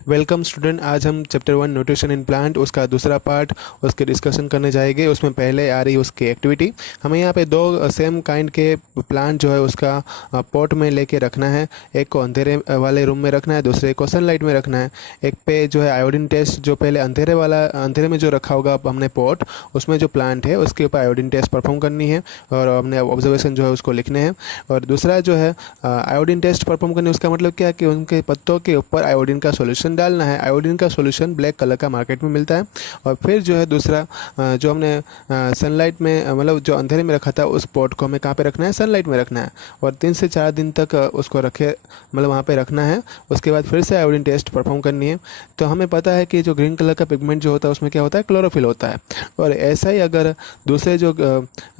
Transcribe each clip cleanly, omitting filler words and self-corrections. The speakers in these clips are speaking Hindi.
Welcome student. आज हम चैप्टर 1 न्यूट्रिशन इन प्लांट उसका दूसरा पार्ट उसके डिस्कशन करने जाएंगे। उसमें पहले आ रही उसकी एक्टिविटी। हमें यहाँ पे दो सेम काइंड के प्लांट जो है उसका पॉट में लेके रखना है। एक को अंधेरे वाले रूम में रखना है, दूसरे को सनलाइट में रखना है। एक पे जो है आयोडीन टेस्ट, जो पहले अंधेरे में जो रखा होगा हमने पॉट, उसमें जो प्लांट है उसके ऊपर आयोडीन टेस्ट परफॉर्म करनी है और हमने ऑब्जर्वेशन जो है उसको लिखने हैं। और दूसरा जो है आयोडीन टेस्ट परफॉर्म करनी, उसका मतलब क्या है कि उनके पत्तों के ऊपर आयोडीन का सॉल्यूशन डालना है। आयोडीन का सॉल्यूशन ब्लैक कलर का मार्केट में मिलता है। और फिर जो है दूसरा जो हमने सनलाइट में मतलब जो अंधेरे में रखा था उस पॉट को हमें कहाँ पे रखना है, सनलाइट में रखना है। और 3 से 4 दिन तक उसको रखे मतलब वहाँ पे रखना है। उसके बाद फिर से आयोडीन टेस्ट परफॉर्म करनी है। तो हमें पता है कि जो ग्रीन कलर का पिगमेंट जो होता है उसमें क्या होता है, क्लोरोफिल होता है। और ऐसा ही अगर दूसरे जो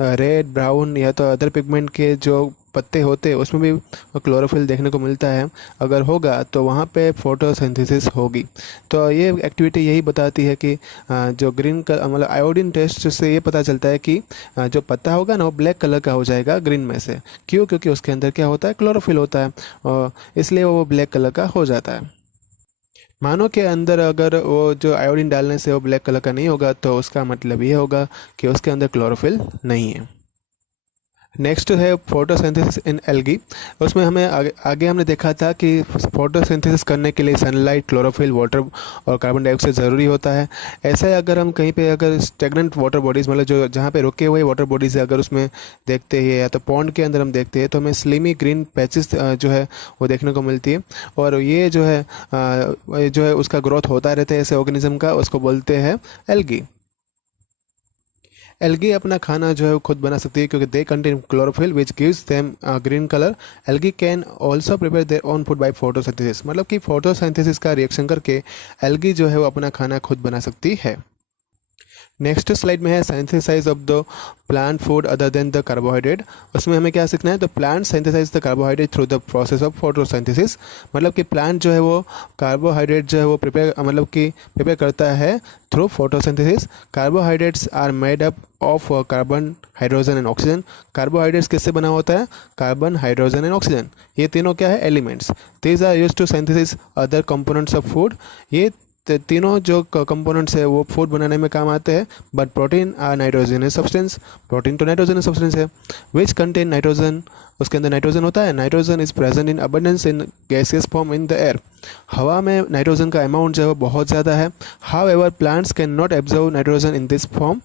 रेड, ब्राउन या तो अदर पिगमेंट के जो पत्ते होते हैं उसमें भी क्लोरोफिल देखने को मिलता है। अगर होगा तो वहाँ पे फोटोसिंथेसिस होगी। तो ये एक्टिविटी यही बताती है कि जो ग्रीन कलर मतलब आयोडीन टेस्ट से ये पता चलता है कि जो पत्ता होगा ना वो ब्लैक कलर का हो जाएगा ग्रीन में से। क्यों? क्योंकि उसके अंदर क्या होता है, क्लोरोफिल होता है और इसलिए वो ब्लैक कलर का हो जाता है। मानो के अंदर अगर वो जो आयोडीन डालने से वो ब्लैक कलर का नहीं होगा तो उसका मतलब ये होगा कि उसके अंदर क्लोरोफिल नहीं है। नेक्स्ट है फोटोसिंथेसिस इन एल्गी। उसमें हमें आगे हमने देखा था कि फोटोसिंथेसिस करने के लिए सनलाइट, क्लोरोफिल, वाटर और कार्बन डाइऑक्साइड ज़रूरी होता है। ऐसा है अगर हम कहीं पे अगर स्टेगनेंट वाटर बॉडीज़ मतलब जो जहाँ पे रुके हुए वाटर बॉडीज़ है अगर उसमें देखते हैं या तो पॉन्ड के अंदर हम देखते हैं तो हमें स्लिमी ग्रीन पैचेस जो है वो देखने को मिलती है। और ये जो है उसका ग्रोथ होता रहता है ऐसे ऑर्गेनिज्म का, उसको बोलते हैं एल्गी। एल्गी अपना खाना जो है वो खुद बना सकती है क्योंकि they contain chlorophyll which gives them green colour. Algae can also prepare their own food by photosynthesis, मतलब कि फोटोसिंथेसिस का रिएक्शन करके एल्गी जो है वो अपना खाना खुद बना सकती है। नेक्स्ट स्लाइड में है synthesise of the plant food other than the carbohydrate. उसमें हमें क्या सीखना है, तो plant synthesise the carbohydrate through the process of photosynthesis, मतलब कि प्लांट जो है वो कार्बोहाइड्रेट जो है वो प्रिपेयर करता है through photosynthesis. Carbohydrates are made up of carbon, hydrogen and oxygen. Carbohydrates किससे बना होता है, कार्बन, हाइड्रोजन एंड ऑक्सीजन। ये तीनों क्या है, elements. These are used to synthesis other components of food. ये तीनों जो कंपोनेंट्स है वो फूड बनाने में काम आते हैं। But protein are nitrogenous substance, protein तो नाइट्रोजनस सब्सटेंस है विच कंटेन नाइट्रोजन, उसके अंदर नाइट्रोजन होता है। Nitrogen is present in abundance in gaseous form in the air. हवा में नाइट्रोजन का अमाउंट जो है वो बहुत ज़्यादा है। How ever plants can not absorb nitrogen in this form.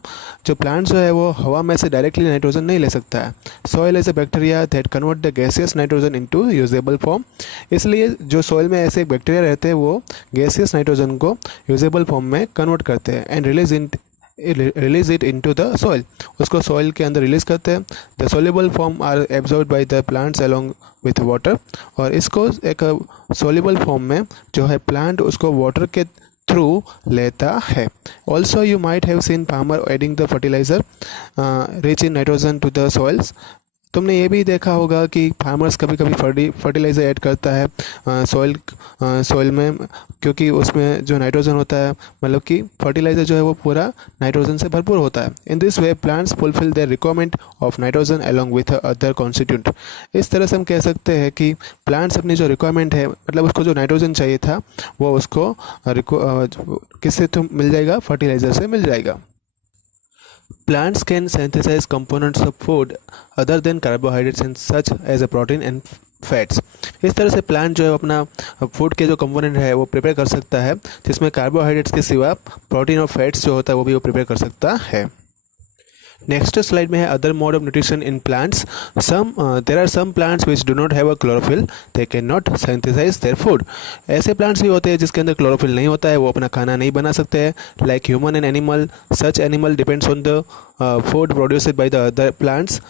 जो प्लांट्स जो है वो हवा में से डायरेक्टली नाइट्रोजन नहीं ले सकता है। Soil is a bacteria that convert the gaseous nitrogen into usable form. इसलिए जो सॉइल में ऐसे बैक्टीरिया रहते हैं वो गैसियस नाइट्रोजन को यूजेबल फॉर्म में कन्वर्ट करते हैं and release it into the soil, उसको सॉइल के अंदर रिलीज करते हैं। The soluble form are absorbed by the plants along with water. और इसको एक सोल्यूबल फॉर्म में जो है प्लांट उसको वाटर के थ्रू लेता है। Also you might have seen farmer adding the fertiliser rich in nitrogen to the soils. तुमने ये भी देखा होगा कि फार्मर्स कभी कभी फर्टिलाइज़र ऐड करता है सॉइल में, क्योंकि उसमें जो नाइट्रोजन होता है मतलब कि फर्टिलाइज़र जो है वो पूरा नाइट्रोजन से भरपूर होता है। In this way plants fulfil their requirement of nitrogen along with other constituent. इस तरह से हम कह सकते हैं कि प्लांट्स अपनी जो रिक्वायरमेंट है मतलब उसको जो नाइट्रोजन चाहिए था वो उसको किससे तो मिल जाएगा, फर्टिलाइज़र से मिल जाएगा। Plants can synthesize components of food other than carbohydrates and such as a protein and fats। इस तरह से प्लांट जो है अपना फूड के जो कंपोनेंट है वो प्रिपेयर कर सकता है जिसमें कार्बोहाइड्रेट्स के सिवा प्रोटीन और फैट्स जो होता है वो भी वो प्रिपेयर कर सकता है। नेक्स्ट स्लाइड में है other mode of nutrition in plants. There are some plants which do not have a chlorophyll, they can not synthesise their food. ऐसे प्लांट्स भी होते हैं जिसके अंदर क्लोरोफिल नहीं होता है, वो अपना खाना नहीं बना सकते हैं। Like human and animal, such animal depends on the food produced by the other plants,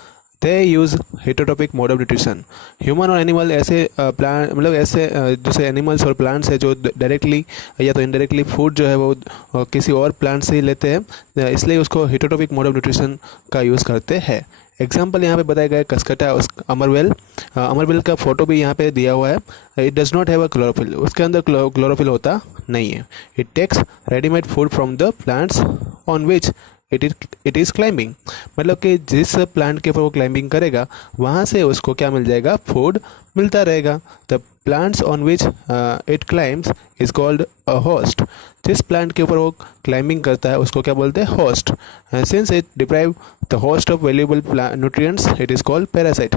they use heterotrophic mode of nutrition. Human और एनिमल ऐसे प्लांट मतलब ऐसे दूसरे एनिमल्स और प्लांट्स है जो डायरेक्टली या तो इनडायरेक्टली फूड जो है वो किसी और प्लांट से ही लेते हैं, इसलिए उसको हेटरोटॉपिक मोड ऑफ न्यूट्रिशन का यूज़ करते हैं। एग्जाम्पल यहाँ पे बताया गया है कसकटा, अमरवेल का फोटो भी यहाँ पे दिया हुआ है। It does not have a chlorophyll, उसके अंदर क्लोरोफिल होता नहीं है। It takes readymade food from the plants on which it is climbing. मतलब कि जिस प्लांट के ऊपर वो क्लाइंबिंग करेगा वहाँ से उसको क्या मिल जाएगा, फूड मिलता रहेगा। The plants on which it climbs is called a host. जिस प्लांट के ऊपर वो क्लाइंबिंग करता है उसको क्या बोलते हैं, host. Since it deprive the host of valuable nutrients it is called parasite.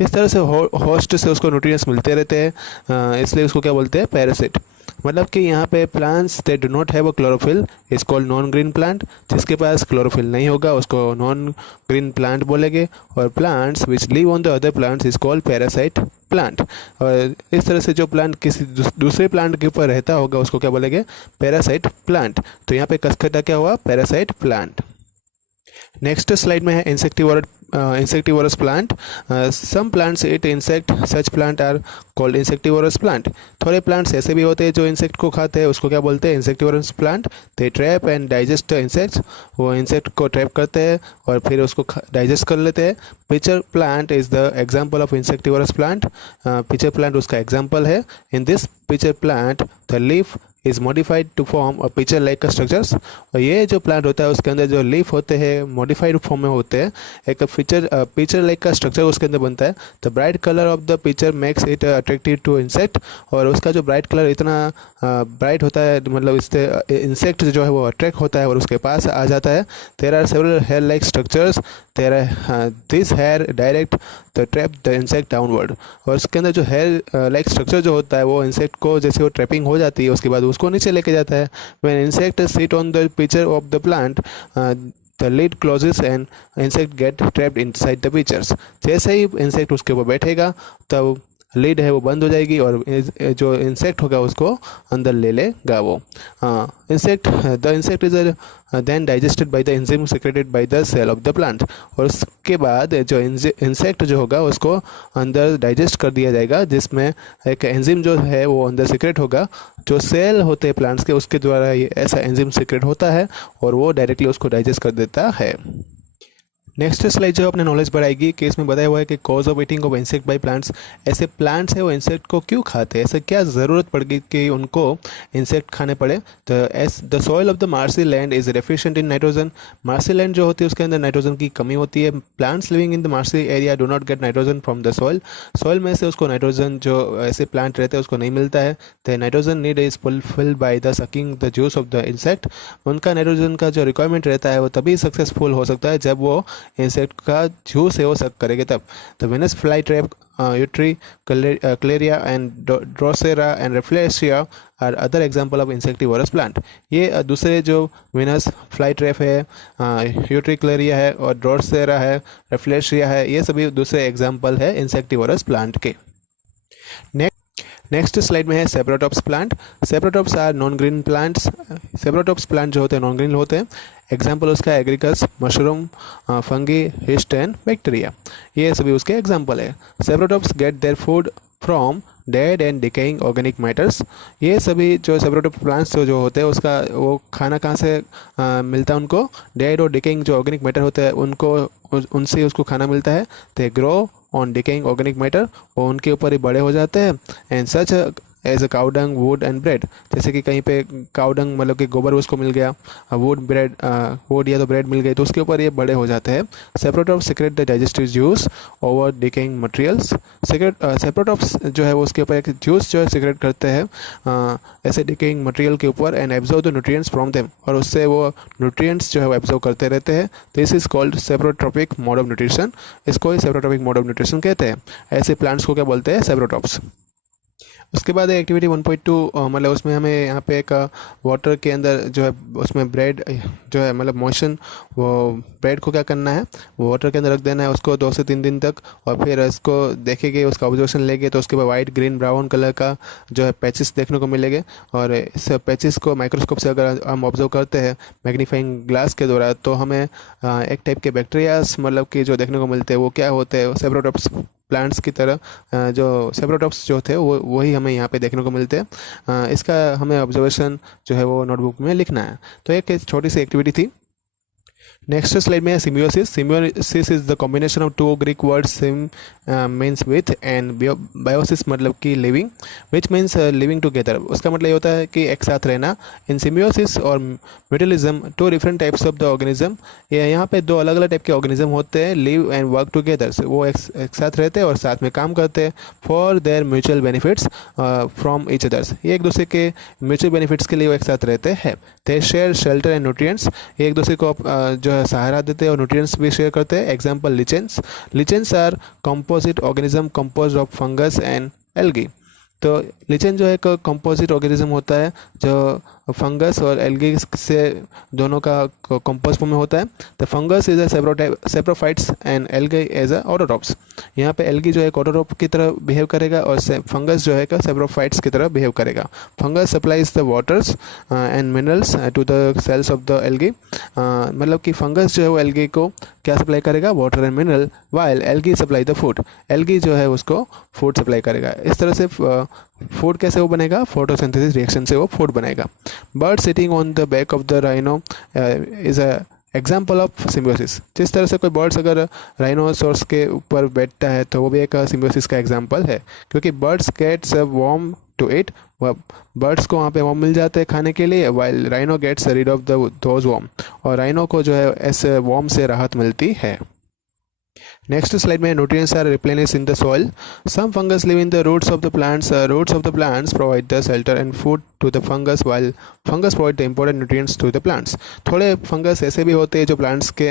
इस तरह से होस्ट से उसको न्यूट्रिएंट्स मिलते रहते हैं, इसलिए उसको क्या बोलते हैं, पैरासाइट। मतलब कि यहाँ पे plants they do not have a chlorophyll is called non green plant. जिसके पास क्लोरोफिल नहीं होगा उसको नॉन ग्रीन प्लांट बोलेंगे। और plants which live on the other plants is called parasite plant. और इस तरह से जो प्लांट किसी दूसरे प्लांट के ऊपर रहता होगा उसको क्या बोलेंगे, पैरासाइट प्लांट। तो यहाँ पे कसकटा क्या हुआ, पैरासाइट प्लांट। नेक्स्ट स्लाइड में है insectivorous plant. Some plants eat insect. Such plant are called insectivorous plant. थोड़े प्लांट्स ऐसे भी होते हैं जो इंसेक्ट को खाते हैं, उसको क्या बोलते हैं, insectivorous plant. They trap and digest insects. वो इंसेक्ट को ट्रैप करते हैं और फिर उसको डाइजेस्ट कर लेते हैं। Pitcher plant is the example of insectivorous plant. Pitcher plant उसका एग्जाम्पल है। In this pitcher plant the leaf is modified to form a pitcher like structures. और ये जो प्लांट होता है उसके अंदर जो लीफ होते हैं मॉडिफाइड फॉर्म में होते हैं, एक पिचर लाइक का स्ट्रक्चर उसके अंदर बनता है। The bright colour of the pitcher makes it attractive to insect. और उसका जो ब्राइट कलर इतना ब्राइट होता है, मतलब इससे इंसेक्ट जो है वो अट्रैक्ट होता है और उसके पास आ जाता है। There are several hair like structures, there this hair direct the trap the insect downward. और उसके अंदर जो हेयर लाइक स्ट्रक्चर जो होता है वो इंसेक्ट को, जैसे वो ट्रैपिंग हो जाती है उसके बाद उसको नीचे लेके जाता है। When insect sit on the pitcher of the plant the lid closes and insect get trapped inside the pitchers। जैसे ही इंसेक्ट उसके ऊपर बैठेगा तब लीड है वो बंद हो जाएगी और जो इंसेक्ट होगा उसको अंदर ले लेगा वो। The insect is then digested by the enzyme secreted by the cell of the plant. और उसके बाद जो इंसेक्ट जो होगा उसको अंदर डाइजेस्ट कर दिया जाएगा, जिसमें एक एंजाइम जो है वो अंदर सीक्रेट होगा। जो सेल होते हैं प्लांट्स के उसके द्वारा ये ऐसा एंजाइम सीक्रेट होता है और वो डायरेक्टली उसको डाइजेस्ट कर देता है। नेक्स्ट स्लाइड जो अपने नॉलेज बढ़ाएगी कि इसमें बताया हुआ है कि cause of eating of insect by plants. ऐसे प्लांट्स है वो इंसेक्ट को क्यों खाते हैं, ऐसे क्या ज़रूरत पड़ गई कि उनको इंसेक्ट खाने पड़े। तो as the soil of the marshy land is deficient in nitrogen. Marshy land जो होती है उसके अंदर नाइट्रोजन की कमी होती है। Plants living in the marshy area do not get nitrogen from the soil. Soil में से उसको नाइट्रोजन, जो ऐसे प्लांट रहते हैं उसको नहीं मिलता है। The nitrogen need is fulfilled by the sucking the juice of the insect. उनका नाइट्रोजन का जो रिक्वायरमेंट रहता है वो तभी सक्सेसफुल हो सकता है जब वो इंसेक्ट का जूस है वो सक करेंगे तब। द वेनस फ्लाई ट्रैप, यूट्री, क्लेरिया and drosera and rafflesia are other example of insectivorous plant. ये दूसरे जो वेनस फ्लाई ट्रैप है, यूट्री क्लेरिया है और ड्रोसेरा है, रेफ्लेशिया है, ये सभी दूसरे एग्जाम्पल है इंसेक्टिवोरस प्लांट के। नेक्स्ट स्लाइड में है saprotrophs plant. Saprotrophs are non green plants. Saprotrophs plant जो होते हैं नॉन ग्रीन होते हैं। एग्जाम्पल उसका agaricus, mushroom, fungi, yeast and bacteria, ये सभी उसके एग्जाम्पल है। Saprotrophs get their food from dead and decaying organic matters. ये सभी जो सेप्रोटॉप प्लांट्स जो होते हैं उसका वो खाना कहाँ से मिलता है उनको, डेड और डिकेइंग जो ऑर्गेनिक मैटर होते हैं उनको, उनसे उसको खाना मिलता है। They grow on decaying organic matter, वो उनके ऊपर ही बड़े हो जाते हैं। And such as a cow dung, wood and bread. जैसे कि कहीं पे काउडंग मतलब कि गोबर उसको मिल गया, वुड या तो ब्रेड मिल गई तो उसके ऊपर ये बड़े हो जाते हैं। Saprotrophs secrete the digestive juice over decaying materials. Saprotrophs जो है वो उसके ऊपर एक जूस जो है सीक्रेट करते हैं ऐसे डिकेइंग मटेरियल के ऊपर and absorb the nutrients from them, और उससे वो न्यूट्रिएंट्स जो है वो एब्जॉर्ब करते रहते हैं। This is called saprotrophic mode of nutrition. इसको ही सेप्रोट्रॉपिक मोड ऑफ न्यूट्रिशन कहते हैं। ऐसे प्लांट्स को क्या बोलते हैं, सेप्रोटॉप्स। उसके बाद एक्टिविटी 1.2, मतलब उसमें हमें यहाँ पे एक वाटर के अंदर जो है उसमें ब्रेड जो है मतलब मोशन, वो ब्रेड को क्या करना है, वो वाटर के अंदर रख देना है उसको 2 से 3 दिन तक, और फिर इसको देखेंगे, उसका ऑब्जर्वेशन लेंगे तो उसके बाद वाइट, ग्रीन, ब्राउन कलर का जो है पैचेस देखने को मिलेंगे। और इस पैचेस को माइक्रोस्कोप से अगर हम ऑब्जर्व करते हैं मैग्नीफाइंग ग्लास के द्वारा तो हमें एक टाइप के बैक्टीरियाज मतलब कि जो देखने को मिलते हैं वो क्या होते हैं, सेप्रोटॉप्स प्लांट्स की तरह जो सेप्रोटॉप्स जो थे वो वही हमें यहाँ पे देखने को मिलते हैं। इसका हमें ऑब्जर्वेशन जो है वो नोटबुक में लिखना है। तो एक छोटी सी एक्टिविटी थी। नेक्स्ट स्लाइड में है symbiosis. Symbiosis is the combination of two Greek words sym means with and biosis मतलब कि living, which means living together. उसका मतलब ये होता है कि एक साथ रहना। इन सिम्बियोसिस और mutualism two different types of the organism, यहाँ पे दो अलग अलग टाइप के ऑर्गेनिज्म होते हैं, लिव एंड वर्क टुगेदर। वो एक साथ रहते हैं और साथ में काम करते हैं for their mutual benefits from each others. ये एक दूसरे के म्यूचुअल बेनिफिट्स के लिए वो एक साथ रहते हैं। दे शेयर शेल्टर एंड न्यूट्रिएंट्स, एक दूसरे को जो है सहारा देते हैं और न्यूट्रिएंट्स भी शेयर करते हैं। Example lichens. Lichens are composite organism composed of fungus and algae. तो लिचेन जो है एक कंपोजिट ऑर्गेनिज्म होता है जो फंगस और एल्गी से दोनों का कंपोज फॉर्म में होता है। The fungus is a saprophytes and algae as a autotrophs. यहाँ पे एल्गी जो है ऑटोट्रॉप की तरह बिहेव करेगा और फंगस जो है सेप्रोफाइट्स की तरह बिहेव करेगा। Fungus supplies the waters and minerals to the cells of the algae. मतलब कि फंगस जो है वो एल्गी को क्या सप्लाई करेगा, water and mineral, while algae supply the food. Algae जो है उसको फूड सप्लाई करेगा। इस तरह से फूड कैसे वो बनेगा, फोटोसिंथेसिस रिएक्शन से वो फूड बनेगा। Bird sitting on the back of the rhino is a example of symbiosis. जिस तरह से कोई बर्ड्स अगर राइनोसोर्स के ऊपर बैठता है तो वो भी एक सिम्बियोसिस का एग्जाम्पल है, क्योंकि birds gets worm to eat, birds को वहाँ पे वॉर्म मिल जाते हैं खाने के लिए, while rhino gets rid of those worm, और राइनो को जो है ऐसे वॉर्म से राहत मिलती है। Next slide में nutrients are replenished in the soil. Some fungus live in the roots of the plants. Roots of the plants provide the shelter and food to the fungus, while fungus provide the important nutrients to the plants. थोड़े फंगस ऐसे भी होते हैं जो प्लांट्स के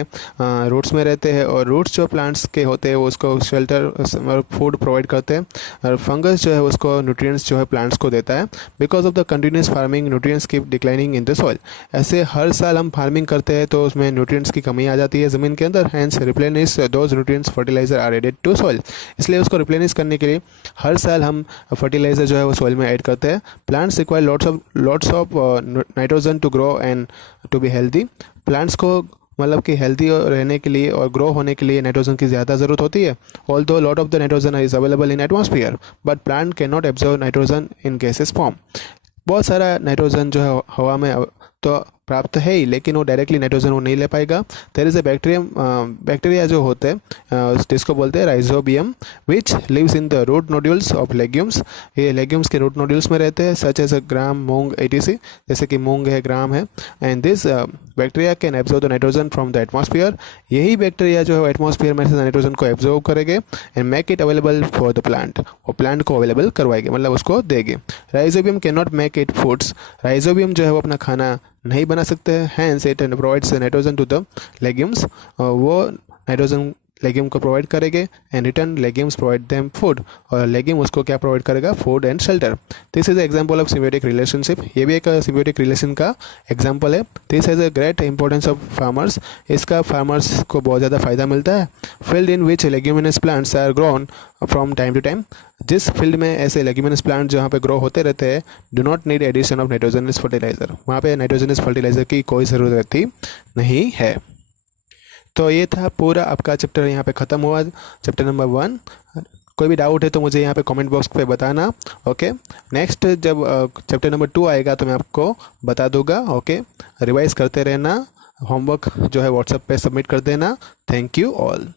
रूट्स में रहते हैं, और रूट्स जो प्लांट्स के होते हैं वो उसको शेल्टर और फूड प्रोवाइड करते हैं, और फंगस जो है उसको न्यूट्रिएंट्स जो है प्लांट्स को देता है। Because of the continuous farming nutrients keep declining in the soil. ऐसे हर साल हम फार्मिंग करते हैं तो उसमें न्यूट्रिएंट्स की कमी आ जाती है ज़मीन के अंदर। Hence replenish those nutrients fertiliser are added to soil. इसलिए उसको रिप्लेनिश करने के लिए हर साल हम फर्टिलाइजर जो है वो सॉइल में ऐड करते हैं। Plants require lots of nitrogen to grow and to be healthy. Plants को मतलब कि हेल्दी रहने के लिए और ग्रो होने के लिए नाइट्रोजन की ज़्यादा ज़रूरत होती है। Although lot of the nitrogen is available in atmosphere, but plant can not absorb nitrogen in gases form. बहुत सारा नाइट्रोजन जो है हवा में तो प्राप्त है ही, लेकिन वो डायरेक्टली नाइट्रोजन वो नहीं ले पाएगा। देयर इज़ अ बैक्टीरिया जो होते हैं जिसको बोलते हैं rhizobium, which lives in the root nodules of legumes. ये लेग्यूम्स के रूट नोड्यूल्स में रहते हैं, सच एज अ ग्राम, मूंग, etc, जैसे कि मूंग है, ग्राम है। And this bacteria can absorb the nitrogen from the atmosphere. यही बैक्टीरिया जो है एटमॉस्फेयर में से नाइट्रोजन को एब्जॉर्ब करेंगे and make it available for the plant, और प्लांट को अवेलेबल करवाएंगे, मतलब उसको देंगे। Rhizobium can not make it foods. Rhizobium जो है वो अपना खाना नहीं बना सकते हैं। Hence it provides nitrogen to the legumes, वो नाइट्रोजन लेग्यूम को प्रोवाइड करेंगे and return legumes provide them food, और लेग्यूम उसको क्या प्रोवाइड करेगा, food and shelter. This is example of symbiotic relationship. ये भी एक सिम्बियोटिक रिलेशन का एग्जांपल है। This has a great importance of farmers. इसका फार्मर्स को बहुत ज़्यादा फायदा मिलता है। Field in which leguminous plants are grown from time to time. जिस फील्ड में ऐसे लेग्यूमिनस प्लांट जहाँ पे ग्रो होते रहते हैं, do not need addition of nitrogenous fertiliser. वहाँ पे नाइट्रोजनस फर्टिलाइजर की कोई ज़रूरत रहती नहीं है। तो ये था पूरा आपका चैप्टर, यहाँ पे ख़त्म हुआ चैप्टर नंबर 1। कोई भी डाउट है तो मुझे यहाँ पे कमेंट बॉक्स पे बताना। ओके, नेक्स्ट जब चैप्टर नंबर 2 आएगा तो मैं आपको बता दूंगा। ओके, रिवाइज करते रहना, होमवर्क जो है व्हाट्सएप पे सबमिट कर देना। Thank you all.